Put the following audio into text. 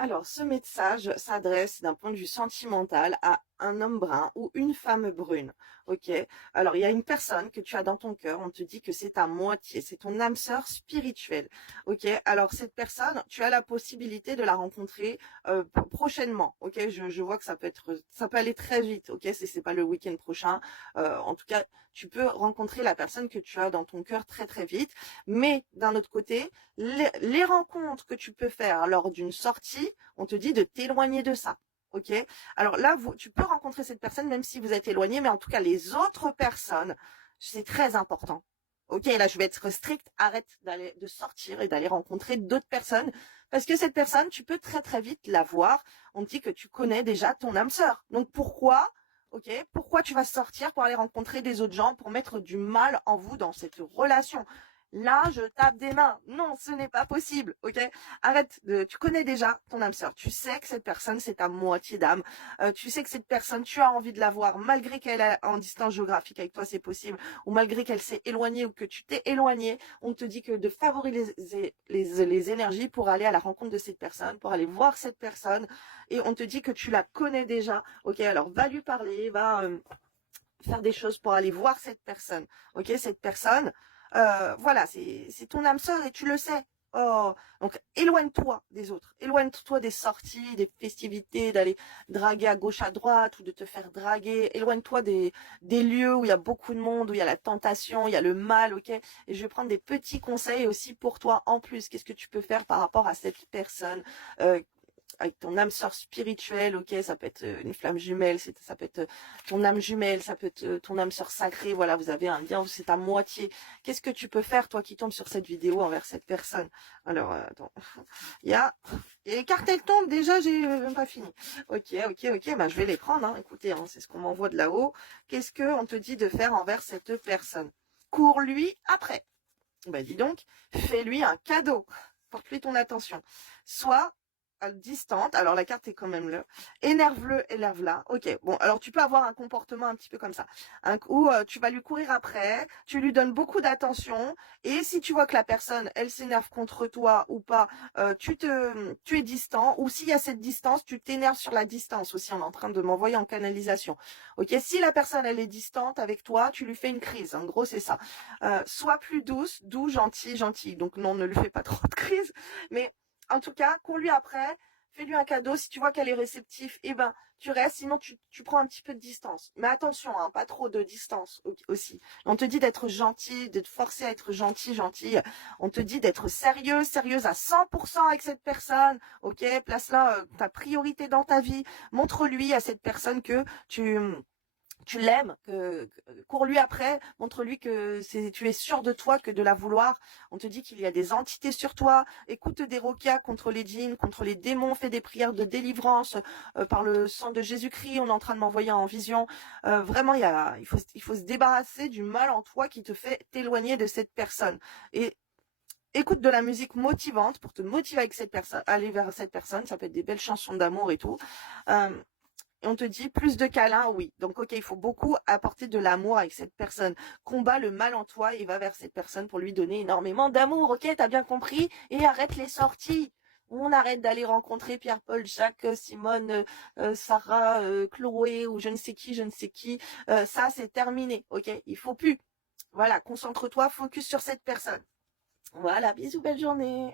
Alors, ce message s'adresse d'un point de vue sentimental à un homme brun ou une femme brune. Ok. Alors, il y a une personne que tu as dans ton cœur. On te dit que c'est ta moitié, c'est ton âme sœur spirituelle. Ok. Alors, cette personne, tu as la possibilité de la rencontrer prochainement. Ok. Je vois que ça peut aller très vite. Ok. C'est pas le week-end prochain. En tout cas, tu peux rencontrer la personne que tu as dans ton cœur très très vite. Mais d'un autre côté, les rencontres que tu peux faire lors d'une sortie, on te dit de t'éloigner de ça. Ok. Alors là, tu peux rencontrer cette personne même si vous êtes éloigné, mais en tout cas les autres personnes, c'est très important. Ok, là je vais être strict. Arrête de sortir et d'aller rencontrer d'autres personnes parce que cette personne, tu peux très très vite la voir. On te dit que tu connais déjà ton âme sœur. Donc pourquoi? Ok, pourquoi tu vas sortir pour aller rencontrer des autres gens pour mettre du mal en vous dans cette relation? Là, je tape des mains. Non, ce n'est pas possible, ok? Tu connais déjà ton âme sœur. Tu sais que cette personne, c'est ta moitié d'âme. Tu sais que cette personne, tu as envie de la voir, malgré qu'elle est en distance géographique avec toi, c'est possible, ou malgré qu'elle s'est éloignée ou que tu t'es éloigné. On te dit que de favoriser les énergies pour aller à la rencontre de cette personne, pour aller voir cette personne, et on te dit que tu la connais déjà, ok? Alors, va lui parler, va faire des choses pour aller voir cette personne. Ok, cette personne, voilà, c'est ton âme sœur et tu le sais. Oh, donc éloigne-toi des autres, éloigne-toi des sorties, des festivités, d'aller draguer à gauche à droite ou de te faire draguer. Éloigne-toi des lieux où il y a beaucoup de monde, où il y a la tentation, il y a le mal, ok. Et je vais prendre des petits conseils aussi pour toi en plus. Qu'est-ce que tu peux faire par rapport à cette personne euh, avec ton âme sœur spirituelle, ok, ça peut être une flamme jumelle, ça peut être ton âme jumelle, ça peut être ton âme sœur sacrée, voilà, vous avez un lien, c'est à moitié. Qu'est-ce que tu peux faire, toi qui tombes sur cette vidéo envers cette personne? Alors, attends, il y a, et les cartes, elles tombent, déjà, j'ai même pas fini. Ok, ben je vais les prendre, hein. Écoutez, hein, c'est ce qu'on m'envoie de là-haut. Qu'est-ce que on te dit de faire envers cette personne? Cours-lui après. Ben dis donc, fais-lui un cadeau. Porte-lui ton attention. Soit distante, alors la carte est quand même là. Énerve-le, énerve-la. Ok, bon, alors tu peux avoir un comportement un petit peu comme ça. Où tu vas lui courir après, tu lui donnes beaucoup d'attention, et si tu vois que la personne, elle s'énerve contre toi ou pas, tu es distant, ou s'il y a cette distance, tu t'énerves sur la distance aussi, on est en train de m'envoyer en canalisation. Ok, si la personne, elle est distante avec toi, tu lui fais une crise. En gros, c'est ça. Sois plus douce, doux, gentil, gentil. Donc non, ne lui fais pas trop de crise. Mais en tout cas, cours-lui après, fais-lui un cadeau. Si tu vois qu'elle est réceptive, eh ben, tu restes. Sinon, tu prends un petit peu de distance. Mais attention, hein, pas trop de distance aussi. On te dit d'être gentil, de te forcer à être gentil, gentil. On te dit d'être sérieux, sérieuse à 100% avec cette personne. Ok, place-la ta priorité dans ta vie. Montre-lui à cette personne que tu l'aimes, cours-lui après, montre-lui que tu es sûr de toi que de la vouloir. On te dit qu'il y a des entités sur toi. Écoute des roquias contre les djinns, contre les démons, fais des prières de délivrance par le sang de Jésus-Christ. On est en train de m'envoyer en vision. Vraiment, il faut se débarrasser du mal en toi qui te fait t'éloigner de cette personne. Et écoute de la musique motivante pour te motiver avec cette personne, aller vers cette personne. Ça peut être des belles chansons d'amour et tout. Euh, et on te dit plus de câlins, oui. Donc, ok, il faut beaucoup apporter de l'amour avec cette personne. Combat le mal en toi et va vers cette personne pour lui donner énormément d'amour. Ok, t'as bien compris? Et arrête les sorties. On arrête d'aller rencontrer Pierre-Paul, Jacques, Simone, Sarah, Chloé ou je ne sais qui, je ne sais qui. Ça, c'est terminé. Ok, il faut plus. Voilà, concentre-toi, focus sur cette personne. Voilà, bisous, belle journée.